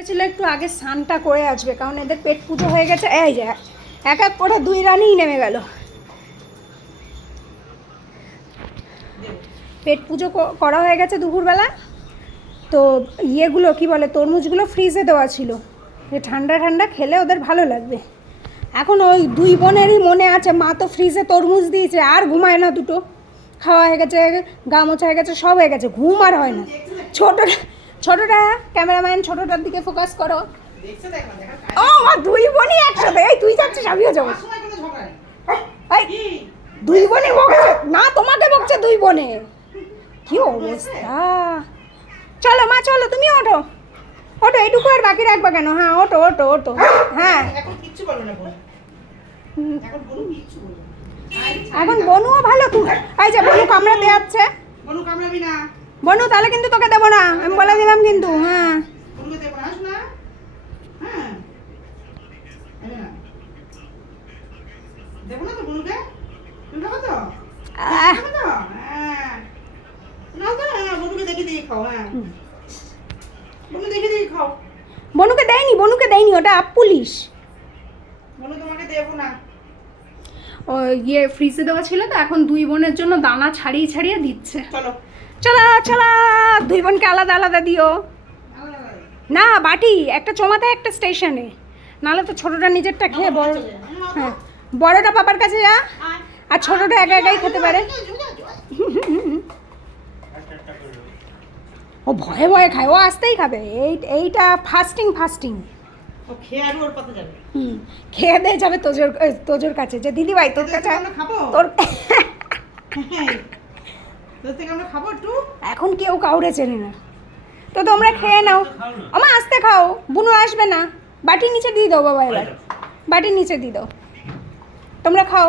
বলেছিল একটু আগে স্নানটা করে আসবে, কারণ এদের পেট পুজো হয়ে গেছে। এই যে এক এক করে 2 রানিই নেমে গেল। পেট পুজো করা হয়ে গেছে দুপুরবেলা। তো ইয়েগুলো কি বলে, তরমুজগুলো ফ্রিজে দেওয়া ছিল, যে ঠান্ডা ঠান্ডা খেলে ওদের ভালো লাগবে। এখন ওই 2 বোনেরই মনে আছে মা তো ফ্রিজে তরমুজ দিয়েছে, আর ঘুমায় না। দুটো খাওয়া হয়ে গেছে, গা মোছা হয়ে গেছে, সব হয়ে গেছে, ঘুম আর হয় না। ছোটটা ক্যামেরাম্যান, ছোটটার দিকে ফোকাস করো। ও মা, 2 বোনই একসাথে। এই তুই যাচ্ছিস, আমিও যাবো। এই 2 বোনই বকছে না, তোমাকে বকছে 2 বোনে। কি অবস্থা! চলো মা, চলো, তুমি ওঠো ওঠো, এইটুকু আর বাকি রাখবা কেন? হ্যাঁ ওঠো ওঠো ওঠো। হ্যাঁ এখন বনুও ভালো। এই যে বনু কামড়াতে যাচ্ছে। বনু তাহলে কিন্তু তোকে দেবো না, আমি বলে দিলাম কিন্তু। হ্যাঁ বনুকে দেয়নি, ওটা আপ পুলিশ। ও ইয়ে ফ্রিজে দেওয়া ছিল তো, এখন 2 বোনের জন্য দানা ছাড়িয়ে ছাড়িয়ে দিচ্ছে। চলো চলো চলো, 2 বোনকে আলাদা আলাদা দিও না। বাটি একটা চমাতে, একটা স্টেশনে, নাহলে তো ছোটটা নিজেরটা খেয়ে বড়। হ্যাঁ, বড়টা পাপার কাছে যা, আর ছোটটা একা একাই খেতে পারে। ও ভয়ে ভয়ে খায়, ও আসতেই খাবে। এইটা ফাস্টিং খেয়ে দিয়ে যাবে তোজোর কাছে, যে দিদি ভাই তোর কাছে তোর এখন কেউ কাউরে চেনে না। তো তোমরা খেয়ে নাও। আমার আস্তে খাও, বুনু আসবে না। বাটির নিচে দিয়ে দাও বাবা, এবার বাটির নিচে দিয়ে দাও, তোমরা খাও।